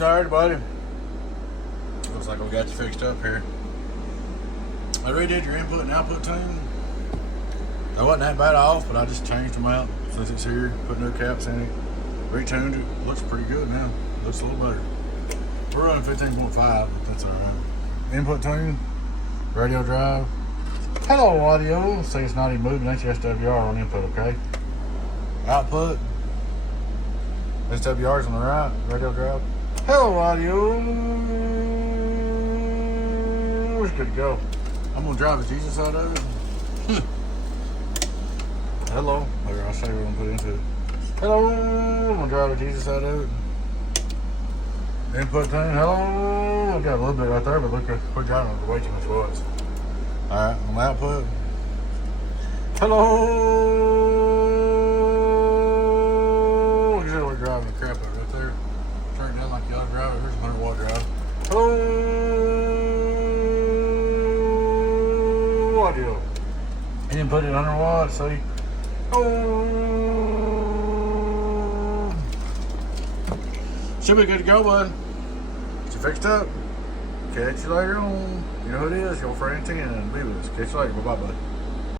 Alright, buddy. Looks like we got you fixed up here. I redid your input and output tune. I wasn't that bad off, but I just changed them out since it's here. Put new caps in it. Retuned it. Looks pretty good now. Looks a little better. We're running 15.5, but that's alright. Input tune. Radio drive. Hello, audio. See, it's not even moving. That's your SWR on input, okay? Output. SWR's on the right. Radio drive. Hello, audio. We're good to go. I'm gonna drive the Jesus out of it. Hello. Here, I'll show you what I'm gonna put into it. Hello. I'm gonna drive the Jesus out of it. Input tune. Hello. I got a little bit right there, but look, we're driving way too much watts. Alright, on output. Hello. Look at that, we're driving the crap out right there. Turn it down like you ought to drive it. Here's a 100-watt drive. Hello. Audio. And then put it 100 watts, see? Oh. Should be good to go, bud. Get you fixed up. Catch you later on. You know who it is, your friend 10. Be with us. Catch you later. Bye-bye, bud.